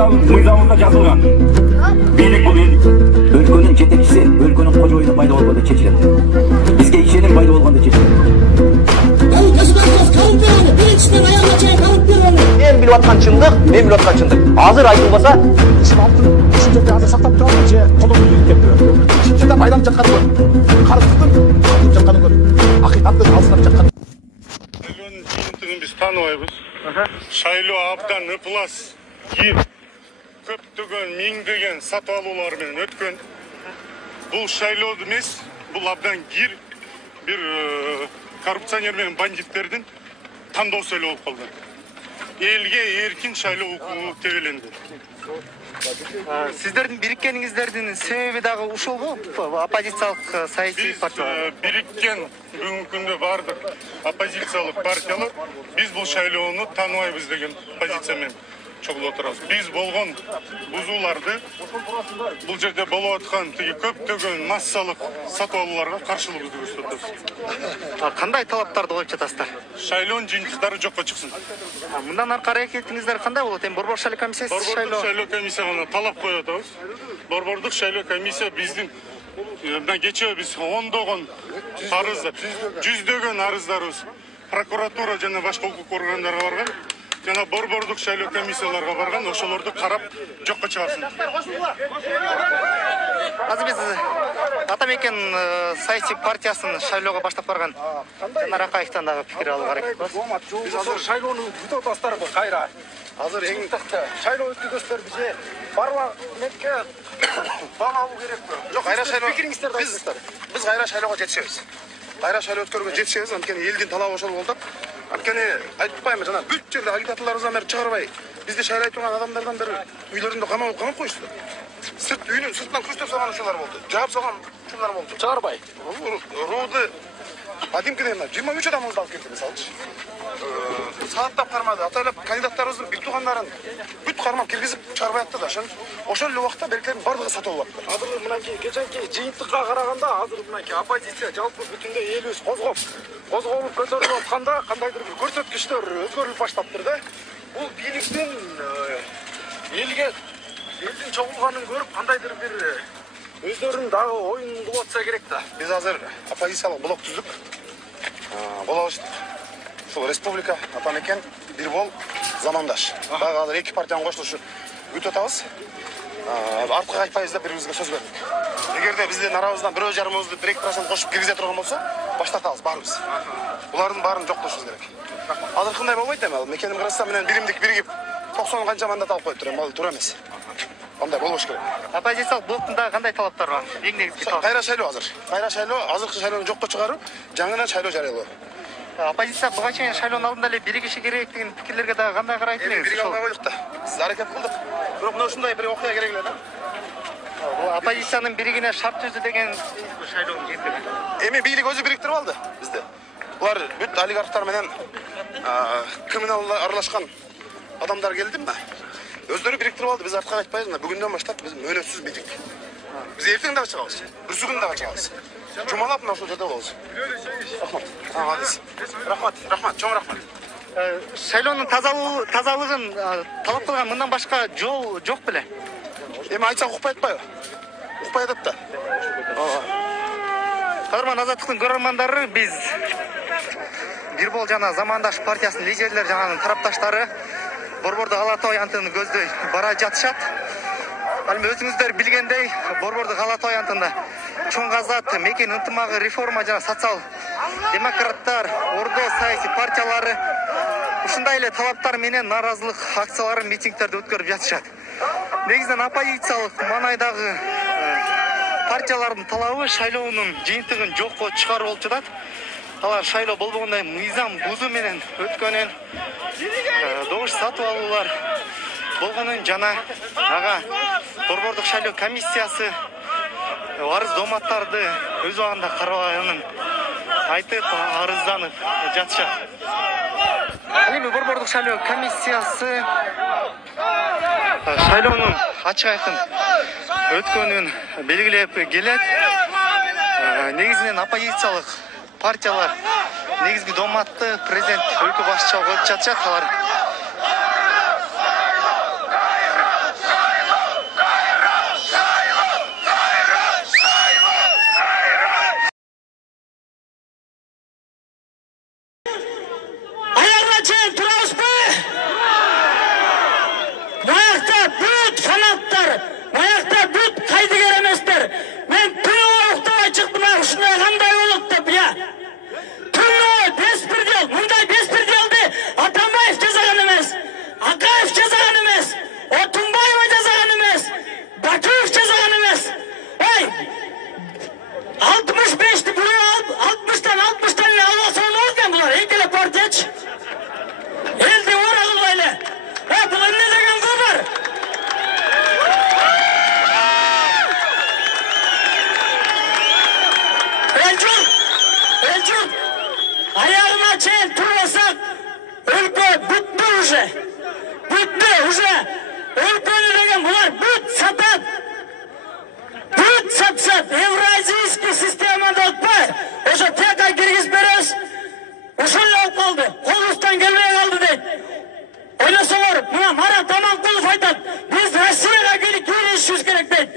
Мыйзамында жазылған. Бийлик бул эл өлкөнүн жетекчиси, өлкөнүн кожоюну пайда болгондо чечилет. Бизге ишеним пайда болгондо чечилет. Мен билип аткан чындык, мен билип аткан чындык. Азыр айтылбаса, ушул жерде азыр сактап турабы же колдон ийип кетти. Чынчыда пайдаланып жатканы көп. Карыздыктын алып жатканы көп. Акыйкаттын алсынап жатканы. Шайлоонун жыйынтыгын биз тааныбайбыз. Шайлоо абдан ыплас, кир, көптөгөн, миңдеген сатып алуулар менен өткөн. Бул шайлоо эмес, бул абдан кир бир коррупционер менен бандиттердин тандоо шайлоо болуп калды. Элге эркин шайлоо укугу тебеленди. Сиздердин бириккениңиздердин себеби дагы ушулбу? Оппозициялык саясий партиялар. Бириккен бүгүнкү күндө бардык оппозициялык партиялар биз бул шайлоону тааныбайбыз деген позиция менен чогулуп отурабыз. Биз болгон бузууларды бул жерде болуп аткан тиги көптөгөн массалык сатып алууларга каршылыгыбызды көрсөтөбүз. Кандай талаптарды коюп жатасыздар? Шайлоонун жыйынтыктары жокко чыксын. Мындан аркы аракетиңиздер кандай болот? Эми Борбор шайлоо комиссиясы Борбордук шайлоо комиссиясына талап коюп атабыз. Борбордук шайлоо комиссия биздин мына кечээ биз ондогон арыздар, жүздөгөн арыздарыбыз прокуратура жана башка укук органдарына барган. Жана борбордук шайлоо комиссияларга барган, ошолорду карап жокко чыгарсын. Азыр биз Атамекен саясий партиясынын шайлоого баштап барган Жанар Акаевден дагы пикир алууга аракет кылабыз. Биз азыр шайлоону күтүп атабыздарбы кайра? Азыр эң шайлоо өткөзөбүз же парламентке баа алуу керекпи? жок, кайра шайлоо. Пикириңиздерди айтыңыздар. Биз кайра шайлоого жетишебиз. Кайра шайлоо өткөрүүгө жетишебиз, анткени элдин талабы ошол болду. Анткени айтып атпаймынбы, жана бүт жерде агитаторлорубуздан бери чыгарбай, бизди шайлай турган адамдардан бери үйлөрүндө камап коюшту. Үйүнүн сыртынан көчтөп салган ушулар болду. Жаап салган ушулар болду. Чыгарбай. Рууду Адимкеден 23 адамыбызды алып келди, мисалычы. Сааттап кармады. Атайлап кандидаттарыбыздын бир туугандарын бүт кармап киргизип чыгарбай атты да. Ошол эле убакта белгилердин бардыгы сатып алып атты. Азыр мынакей кеченки жыйынтыкка караганда азыр мынакей оппозиция жалпы бүтүндөй элибиз козголуп көтөрүлүп атканда кандайдыр бир көрсөткүчтөр өзгөрүлүп баштаптыр да. Бул бийликтин элдин чогулганын көрүп кандайдыр бир өздөрүнүн дагы оюн кылып атса керек да. Биз азыр оппозициялык блок түздүк. Боло алыштык. Ушул республика, Атамекен, Бирбол, Замандаш. Дагы азыр эки партиянын кошулушу күтүп атабыз. Артка кайтпайбыз деп бири-бирибизге сөз бердик. Эгерде биздин арабыздан 1,5-ыбызды 1-2% кошуп киргизе турган болсо, баштатабыз баарыбыз. Булардын баарын жоктошубуз керек. Азыр кандай болбойт эми ал Мекеним Кыргызстан менен биримдик биригип 90 канча мандат алып коюптур, эми ал туура эмес. Андай болбош керек. Оппозициялык блоктун дагы кандай талаптары бар? Эң негизги талап. Кайра шайлоо азыр. Кайра шайлоо, азыркы шайлоону жокко чыгаруу, жаңыдан шайлоо жарыялоо. Оппозиция буга чейин шайлоонун алдында эле биригиши керек деген пикирлерге дагы кандай карайт элеңиз? Бириге албай койдук да. Биз аракет кылдык. Бирок мына ушундай бир окуя керек эле да. Оппозициянын биригине шарт түздү деген шайлоонун жыйынтыгы. Эми бийлик өзү бириктирип алды бизди. Булар бүт олигархтар менен криминалга аралашкан адамдар келдиби? Өздөрү бириктирип алды. Биз артка кайтпайбыз. Мына бүгүндөн баштап биз мөөнөтсүз митинг. Биз эртең дагы чыгабыз. Бүрсүгүн дагы чыгабыз. Жумалап мына ушул жерде болобуз. Рахмат, чоң рахмат. Шайлоонун тазалыгын талап кылган мындан башка жол жок беле? Эми айтсак укпай атпайбы? Укпай атат да. Кадырман Азаттыктын көрөрмандары, биз Бирбол жана Замандаш партиясынын лидерлери жана тарапташтары Борбордук ала той антын көздөй бара жатышат. Ал эми өзүңүздөр билгендей, Борбордук ала той антында чоң азат, мекен ынтымагы, реформа жана социал демократтар, ордо саясий партиялары ушундай эле талаптар менен нааразылык акцияларын, митингдерди өткөрүп жатышат. Негизинен оппозициялык манайдагы партиялардын талабы шайлоонун жыйынтыгын жокко чыгаруу болуп жатат. Алар шайлоо болбогондой мыйзам бузуу менен өткөнүн, добуш сатып алуулар болгонун жана ага Борбордук шайлоо комиссиясы арыз доматтарды өз убагында карабаганын айтып арызданып жатышат. Ал эми Борбордук шайлоо комиссиясы шайлоонун ачык айкын өткөнүн белгилеп келет. Негизинен оппозициялык партиялар негизги доматты президент өлкө башчыга коюп жатышат. Алар уже. Бүтті уже. Өлкені деген бұлар бүт сатады. Бүт сатсат. Евразийский системада отпай. Ошо тек ай киргизип беребиз. Ошол алып калды. Колубуздан келбей калды дейт. Ойлосоңор, мына Марат Аманкулов айтат. Биз Россияга келип киришибиз керек дейт.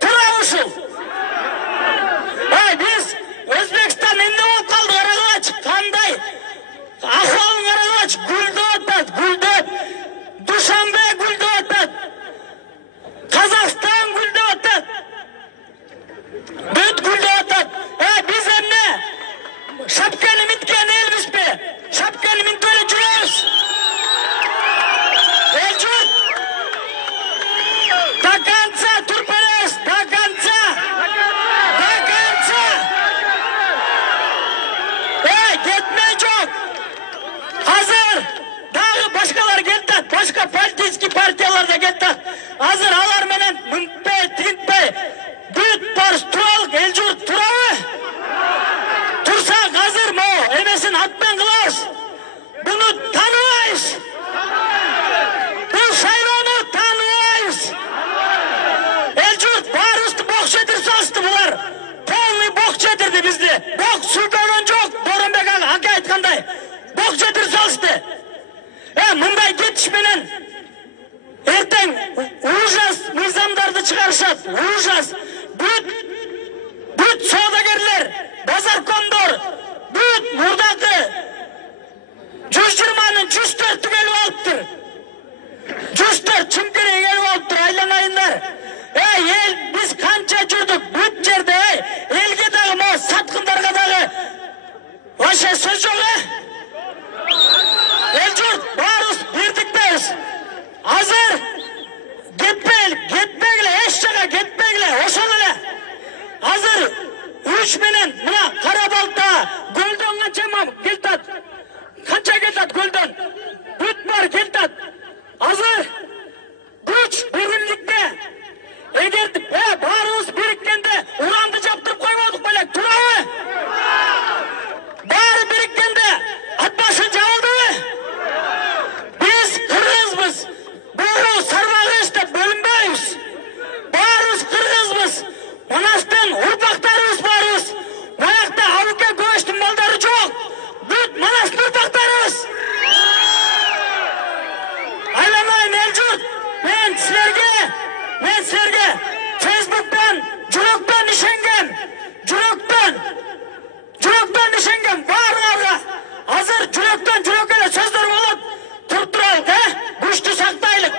Турабы ушул? Биз Өзбекстан эмне болуп калды, карагылачы, кандай? Ахвалын карагылачы, гүлдөп атат, гүлдөп. Душанбе гүлдөп атат. Казакстан гүлдөп атат. Бүт гүлдөп атат. Биз эмне? Шапканы минткен элбизби? Шапканы минтип эле жүрөбүз. Жұрт! До конца турпалес, до конца! До конца! Кетмей жоқ! Hazır! Дағы башкалар келтат, башка политический партиялар да келтат. Hazır алар менен мүнтпей, тигинтпей. Бүт барыс туралык, эл жұрт турабы? Турсак hazır мо, эмесин атпен кылабыз. Буну таныбайбыз. Бұл шайлауны таныбайбыз. Эл жұрт барысты бок жетир салысты бұлар. Полный бок жетирди бизди. Бок сүлдөгөн жок, Боронбек ака айткандай. Бок жетир салысты. Мындай кетиш менен эртең ужас мыйзамдарды чыгарышат. Ужас. Бүт соодагерлер, базаркондор, бүт мурдакы 120-нын 104 түгелип алыптыр. 104 чимкиреге келип алыптыр, айланайындар. Эл, биз канча жүрдүк бүт жерде, элге дагы мо саткындарга дагы вообще сөз жок, Эл журт, баарыбыз бирдиктебиз. Азыр кетпегиле, эч жака кетпегиле, ошол эле. Азыр 3 менен мына Кара Балта көлдөн канча келтат? Канча келтат көлдөн? Бүт бар келтат. Азыр күч бириликте. Эгер баарыбыз бириккенде уранды жаптырып койбодук беле, турабы? Баары бириккенде ат башы жабылдыбы? Биз кыргызбыз. Бугу сарбагыш деп бөлүнбөйбүз. Баарыбыз кыргызбыз. Манастын урпактарыбыз барыбыз. Маякта абыке көчтүн балдары жок. Бүт Манастын урпактарыбыз. Айланайын эл журт. Мен силерге Facebook'tan жүрөктөн ишенгем. Жүрөктөн ишенгем баарыңарга. Азыр жүрөктөн жүрөккө эле сөздөр болот. Туруп туралык, күчтү сактайлык.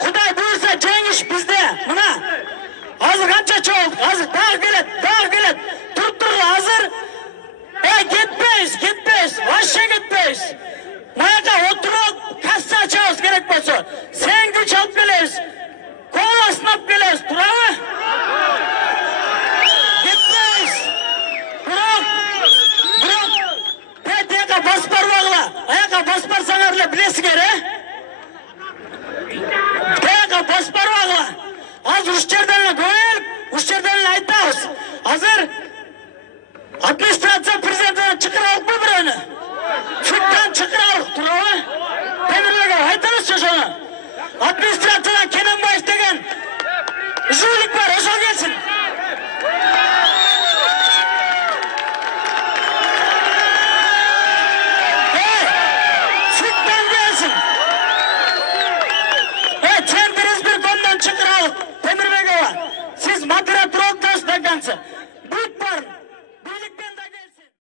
Кудай буйрса жеңиш бизде. Мына азыр канча чоң, азыр дагы келет. Туруп туруп азыр кетпейбиз, вообще кетпейбиз. Маяка отуруп касса ачабыз керек болсо, сен күч алып келебиз. Коласын алып келебиз, турабы? Кетпейбиз. Бирок, тияка басып барбагыла. Аяка басып барсаңар эле билесиңер, Тияка басып барбагыла. Азыр уш жерден эле көбөйүп, уш жерден эле айтабыз. Азыр администрация президентинен чакыралыкпы бирөөнү? Чуттан чакыралык, турабы? Темирлерге айтыңызчы ошону. Администрациядан Кененбаев деген жүүлүк бар, ошол келсин. Чуттан келсин. Центр избиркомдон чакыралык. Темирбекова, сиз модератор болуп турасыз,